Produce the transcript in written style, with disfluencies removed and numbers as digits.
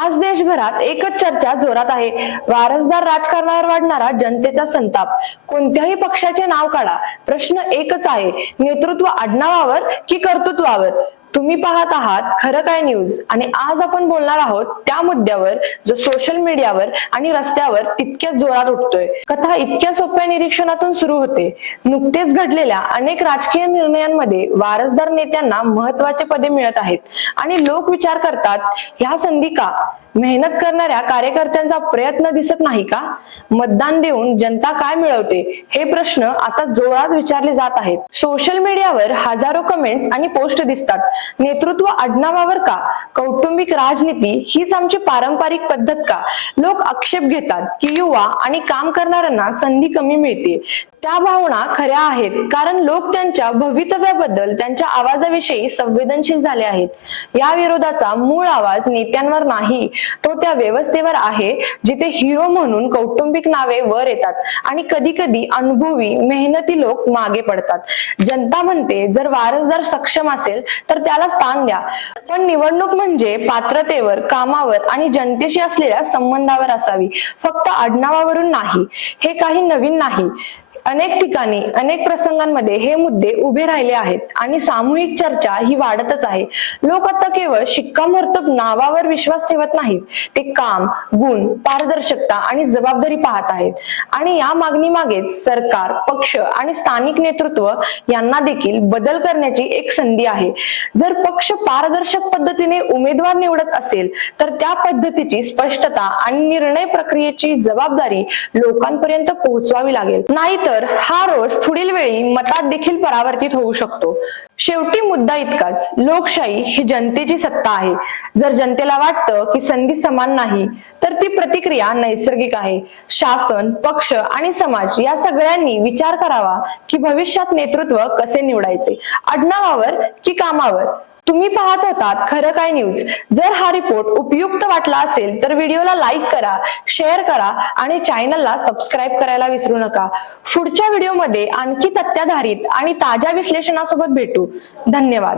आज देशभरात एकच चर्चा जोरात आहे. वारसदार राजकारणावर वाढणारा जनतेचा संताप. कोणत्याही पक्षाचे नाव काढा, प्रश्न एकच आहे, नेतृत्व आडनावावर की कर्तृत्वावर. तुम्ही पाहत आहात खरं काय न्यूज आणि आज आपण बोलणार आहोत त्या मुद्द्यावर जो सोशल मीडियावर आणि रस्त्यावर तितक्याच जोरात उठतोय. कथा इतक्या सोप्या निरीक्षणातून सुरू होते. नुकतेच घडलेल्या अनेक राजकीय निर्णयांमध्ये वारसदार नेत्यांना महत्त्वाचे पदे मिळत आहेत आणि लोक विचार करतात, ह्या संधी का? मेहनत करणाऱ्या कार्यकर्त्यांचा प्रयत्न दिसत नाही का? मतदान देऊन जनता काय मिळवते? हे प्रश्न आता जोरात विचारले जात आहेत. सोशल मीडियावर हजारो कमेंट्स आणि पोस्ट दिसतात. नेतृत्व आडनावावर का? कौटुंबिक राजनीती हीच आमची पारंपरिक पद्धत का? लोक आक्षेप घेतात की युवा आणि काम करणाऱ्यांना संधी कमी मिळते. त्या भावना खऱ्या आहेत, कारण लोक त्यांच्या भवितव्याबद्दल, त्यांच्या आवाजाविषयी संवेदनशील झाले आहेत. या विरोधाचा मूळ आवाज नेत्यांवर नाही, तो त्या व्यवस्थेवर आहे जिथे हिरो म्हणून कौटुंबिक नावे वर येतात आणि कधी कधी अनुभवी मेहनती लोक मागे पडतात. जनता म्हणते, जर वारसदार सक्षम असेल तर त्याला स्थान द्या, पण निवडणूक म्हणजे पात्रतेवर, कामावर आणि जनतेशी असलेल्या संबंधावर असावी, फक्त आडनावावरून नाही. हे काही नवीन नाही. अनेक ठिकाणी, अनेक प्रसंगांमध्ये हे मुद्दे उभे राहिले आहेत आणि सामूहिक चर्चा ही वाढतच आहे. लोक आता केवळ शिक्कामोर्तब नावावर विश्वास ठेवत नाहीत, ते काम, गुण, पारदर्शकता आणि जबाबदारी पाहत आहेत. आणि या मागणी मागेच सरकार, पक्ष आणि स्थानिक नेतृत्व यांना देखील बदल करण्याची एक संधी आहे. जर पक्ष पारदर्शक पद्धतीने उमेदवार निवडत असेल तर त्या पद्धतीची स्पष्टता आणि निर्णय प्रक्रियेची जबाबदारी लोकांपर्यंत पोहोचवावी लागेल. नाहीतर हा रोष पुढील वेळी मतात देखील परावर्तित होऊ शकतो. शेवटी मुद्दा इतकाच, लोकशाही ही जनतेची सत्ता आहे. जर जनतेला वाटतं की संधी समान नाही, तर ती प्रतिक्रिया नैसर्गिक आहे. शासन, पक्ष आणि समाज या सगळ्यांनी विचार करावा की भविष्यात नेतृत्व कसे निवडायचे, आडनावावर की कामावर. तुम्ही पाहत होतात खरं काय न्यूज. जर हा रिपोर्ट उपयुक्त वाटला असेल तर व्हिडिओला लाईक करा, शेअर करा आणि चॅनलला सबस्क्राईब करायला विसरू नका. पुढच्या व्हिडिओमध्ये आणखी तथ्याधारित आणि ताज्या विश्लेषणासोबत भेटू. धन्यवाद.